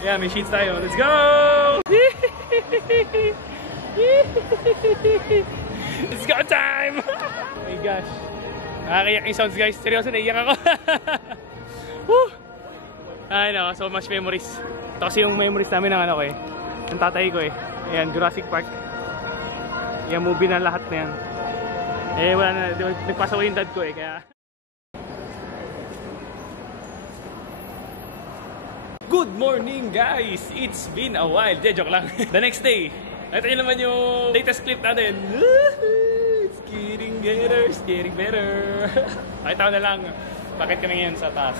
Yeah, may sheets tayo. Let's go! It's go time! Oh my gosh. Nakakayak yung sounds guys. Seryoso, naiyak ako. Ay no, so much memories. Ito kasi yung memories namin ng ano ko eh. Ng tatay ko eh. Ayan, Jurassic Park. Yung movie na lahat na yan. Eh wala na, nagpasawa yung dad ko eh. Kaya... Good morning guys! It's been a while. Joke lang. The next day, ito nyo naman yung latest clip natin. It's getting better, it's getting better. Nakita ko na lang bakit kami ngayon sa taas.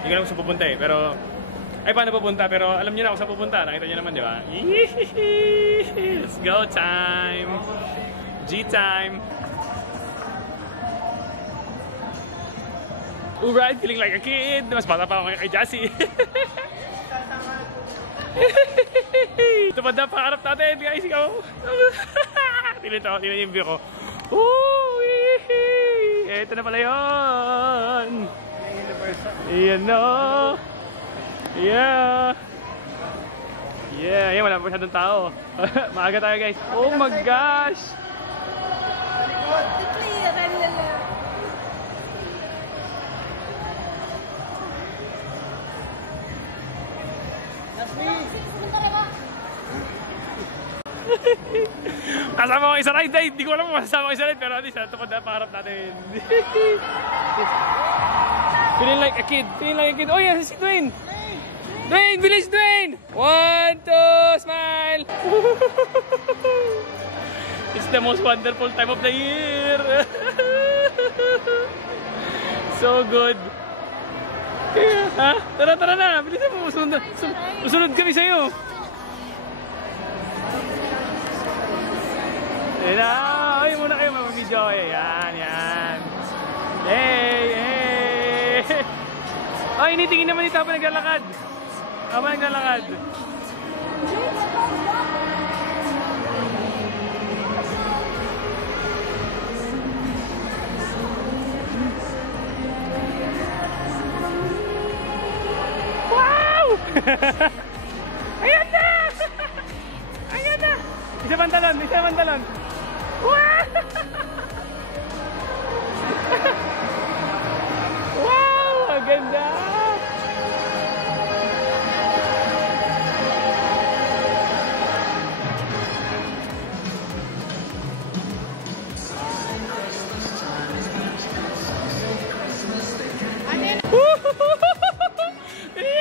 Hindi ko alam kung saan pupunta eh. Pero, ay paano pupunta? Pero alam nyo na kung saan pupunta. Nakita nyo naman, di ba? Let's go time! G-time! Alright, feeling like a kid. Mas bata pa ako ngayon kay Jassy. Ito pa na pangarap natin guys, ikaw. Tignan yung view ko. Ito na pala yun. Ayan no. Yeah. Ayan, wala pa masyadong tao. Maaga tayo guys. Oh my gosh. Kasama ko isa ride eh. Hindi ko alam kung masasama ko isa ride. Pero at least tupad na pangarap natin. Feeling like a kid. Oh yeah, si Dwayne. Dwayne, bilis Dwayne. 1, 2, smile. It's the most wonderful time of the year. So good. Ha? Tara na. Bilisan mo. Susunod kami sa'yo. Ayan na. Ay, muna kayo mag-video. Ayan. Hey. Ay, initingin naman dito habang naglalakad. Wow! Ayan na! Isa pantalon. Wow! Wow! Ang ganda!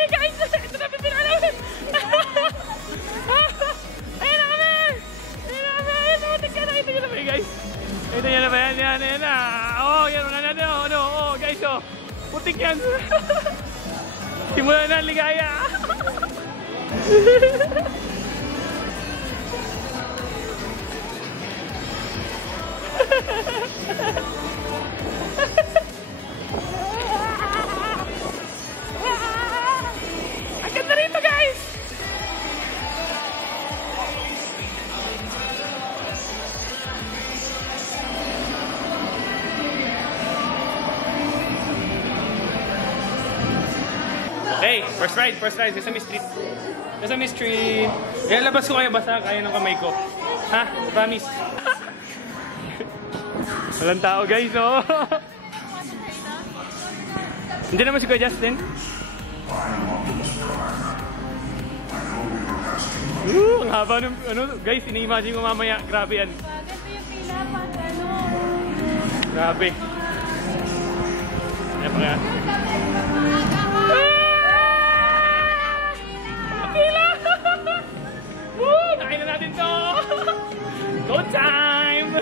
Guys! Ito na pipila namin! Ito nyo na ba yan? Yan na. Oh, yan. Wala na. Oh, guys, oh. Putik yan. Simula na ang ligaya. Ang ganda rito, guys. Okay, first ride, Sesame Street. Yan, labas ko kayo basta kaya ng kamay ko. Ha? Promise. Walang tao guys, oh. Hindi naman si Kuya Justin. Ang haba ng, guys, ini-imagine ko mamaya. Grabe yan. Ganito yung pila pag Grabe. Ayan pa nga. Nakain na natin to! Go time!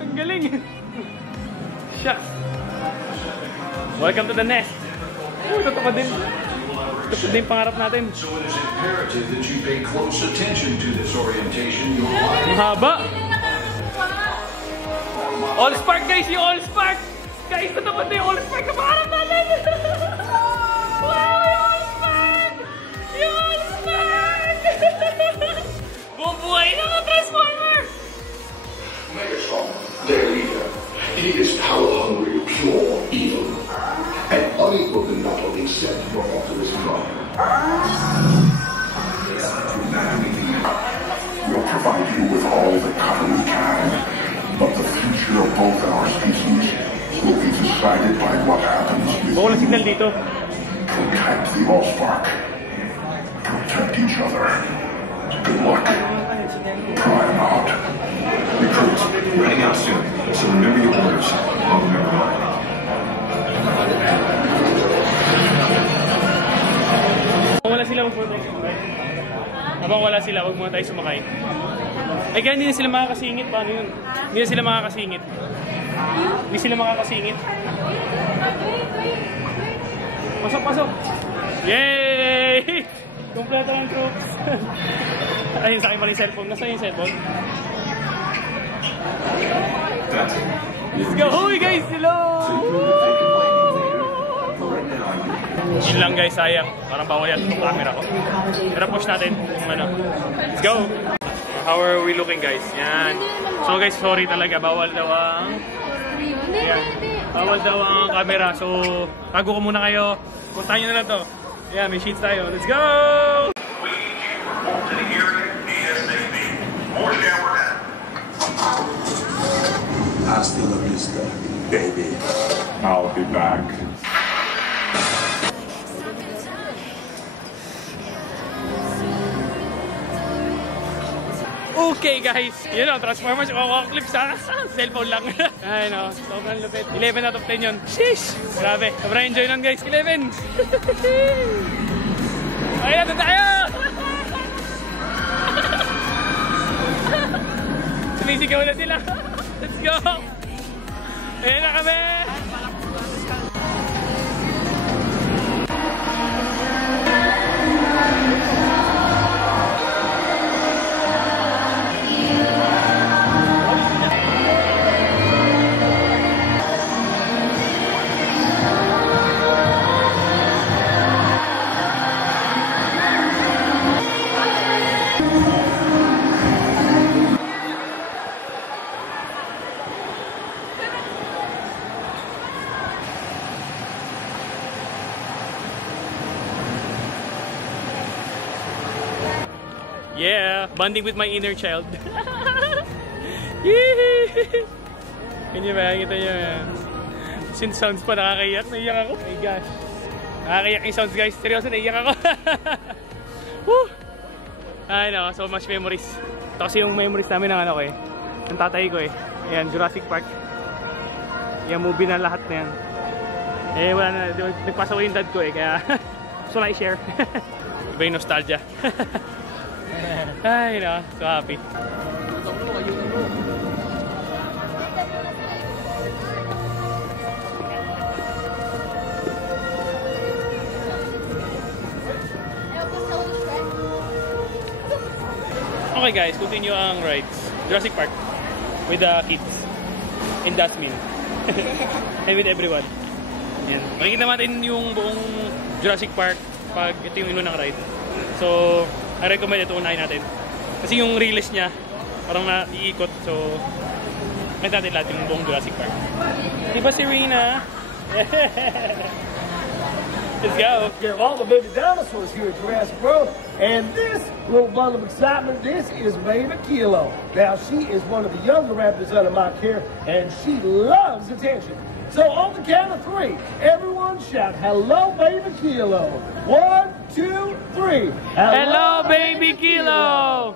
Ang galing! Shucks! Welcome to the nest! Ito pa din! Ito pa din pangarap natin! So it is imperative that you pay close attention to this orientation. Ang haba! All Spark guys! Yung All Spark! Guys, ito pa din yung All Spark na pangarap natin! Wow! Bumbuhay na ang Transformer! Megatron, their leader, he is power-hungry, pure evil, and unable to not only accept your to this drug. We'll provide you with all the cover we can, but the future of both our species will be decided by what happens with Bawal ang signal dito. Protect the Allspark. Protect each other. Good luck. Prime out. Recruits, Running out soon, so remember your orders. I'll remember mine. Wala sila, huwag muna tayo sumakay. Habang wala sila, huwag muna tayo sumakay. Ay kaya hindi na sila makakasingit. Paano yun? Hindi na sila makakasingit. Hindi sila makakasingit. Pasok, pasok! Yay! Kompleto ng troops. Ayun, sa akin pala yung cellphone. Nasaan yung cellphone? That's it. Let's go! Hoy guys! Hello! Yun lang guys, sayang. Parang bawal yan itong camera ko. Pero push natin kung ano. Let's go! How are we looking guys? Yan. So guys, sorry talaga. Bawal daw ang... Yan. Bawal daw ang camera. So, tago ko muna kayo. Puntahan nyo na lang to. Yan, may sheets tayo. Let's go! We need you to report to the area ASAP. More shower now. Hasta la vista, baby. I'll be back. Okay guys, yun o, Transformers, clips ha, cellphone lang. Ay no, sobrang lupit. 11 out of 10 yun. Sheesh! Grabe, sobrang enjoy nun guys, 11! Ay, natin tayo! Sumisigaw na sila. Let's go! Ayan na kami! Yeah, bonding with my inner child. Can you ba? Kita nyo yan. Since sounds pa nakakaiyak, naiyak ako. Oh my gosh. Nakakaiyak yung sounds guys. Seryoso, naiyak ako. Woo! Ay no, so much memories. Ito kasi yung memories namin ng ano ko eh. Ng tatay ko eh. Ayan, Jurassic Park. Yung movie na lahat na yan. Eh wala na, nagpasawa yung dad ko eh. Kaya gusto na i-share. Iba yung nostalgia. Ay no, so happy. Okay guys, continue ang rides. Jurassic Park with the kids and Dasmin and with everyone. Yan. Makikita natin yung buong Jurassic Park pag ito yung ilo ng ride. So I recommend ito unahin natin. Kasi yung release niya, parang naiikot. So, makita natin lahat yung buong Jurassic Park. Diba si Rina? Let's go. Get all the baby dinosaurs here at Jurassic World. And this little bundle of excitement, this is baby Kilo. Now, she is one of the younger raptors under my care, and she loves attention. So, on the count of 3, everyone shout, hello, baby Kilo. 1, 2, 3. Hello, baby Kilo!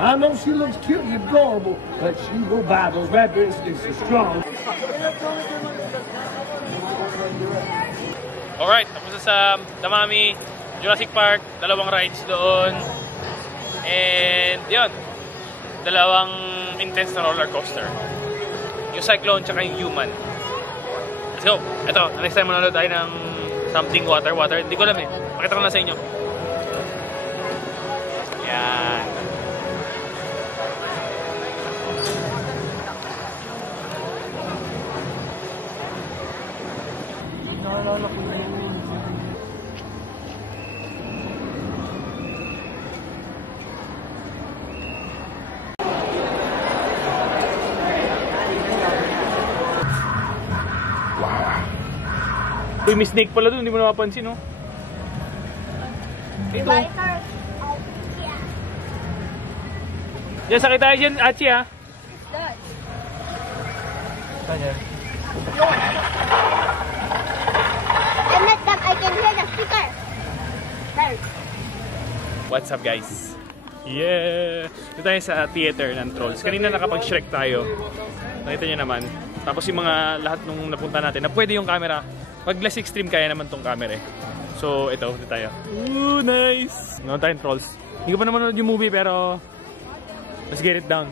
I know she looks cute and adorable, but she will buy those raptor instincts are strong. Alright, tapos na sa Damami, Jurassic Park, dalawang rides doon. And yun, dalawang intense na roller coaster. Yung Cyclone tsaka yung Human. Let's go! Ito, next time manonood tayo ng something water. Hindi ko alam eh. Pakita ko na sa inyo. Yan. Uy, may snake pala doon, hindi mo napapansin, no? Ito. Buy her. Diyan, sakit tayo dyan, Achi ha. That. Saan yan? I met them. I can hear the speaker. There. What's up guys? Yeah! Ito tayo sa theater ng Trolls. Kanina nakapag-Shrek tayo. Nakita nyo naman. Tapos yung mga lahat nung napunta natin na pwede yung camera. Pag less extreme kaya naman tong camera eh. So ito tayo. Ooh, nice! Noon tayong Trolls. Hindi ko pa naman yung movie pero let's get it down.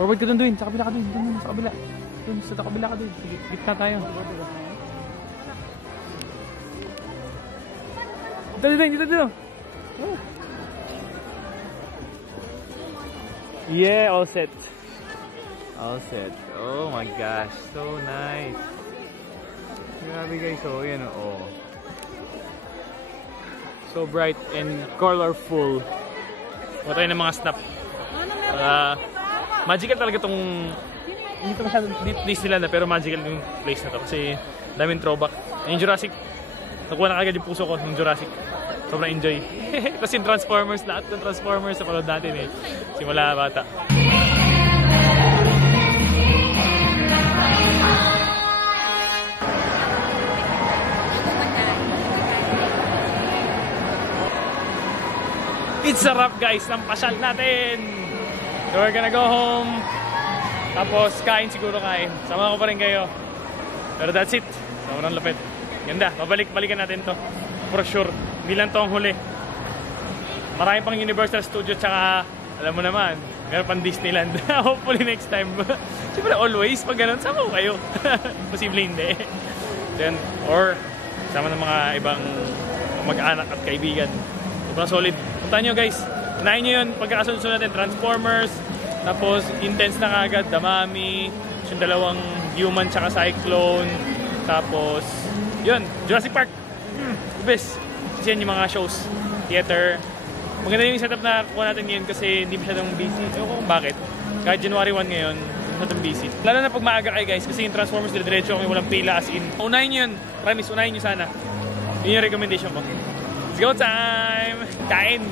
Forward ka dun. Sa kabila ka dun. Sa kabila. Dun, sa kabila ka dun. Gitna tayo. Dito. Oh. Yeah, all set. All set. Oh my gosh, so nice. Grabe guys, oh, yan oh. So bright and colorful. Wala tayo ng mga snap. Magical talaga tong, hindi ko masyadong deep place nila na, pero magical yung place na to kasi daming throwback. Yung Jurassic, nakuha na kagad yung puso ko ng Jurassic. Sobrang enjoy. Tapos yung Transformers, lahat ng Transformers sa panood natin eh. Simula bata. It's a wrap guys ng pasyal natin. So we're gonna go home. Tapos kain. Sama ko pa rin kayo. Pero that's it. Sobrang lapit. Ganda. Balikan natin to. For sure. Hindi lang to ang huli. Marami pang Universal Studios tsaka alam mo naman, meron pang Disneyland. Hopefully next time. Siyempre always pag ganun, sama ko kayo. Posible hindi. Then, or sama ng mga ibang mag-anak at kaibigan. Sobrang solid. Puntahan nyo guys. Unahin nyo yun. Pagkakasunod natin, Transformers. Tapos intense na kagad, The Mummy. Yung dalawang human tsaka cyclone. Tapos, yun, Jurassic Park. The best. Kasi yan yung mga shows, theater. Maganda yung setup na kuha natin ngayon kasi hindi masyadong busy. Ewan ko kung bakit. Kahit January 1 ngayon, masyadong busy. Lalo na pag maaga kayo guys kasi yung Transformers dire-diretso kami walang pila as in. Unahin nyo yun. Promise, unahin nyo sana. Yun yung recommendation ko. Let's go time! Kain!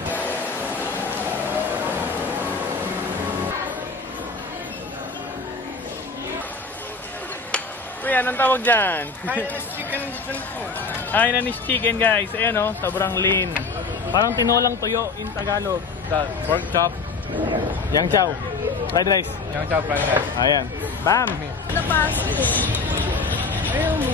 Kuya, anong tawag dyan? Hainanese chicken food. Hainanese chicken guys. Ayan o, sobrang lean. Parang tinolang tuyo in Tagalog. Pork chop. Yang chow. Fried rice. Yang chop fried rice. Ayan. Bam! The past. Ayaw mo.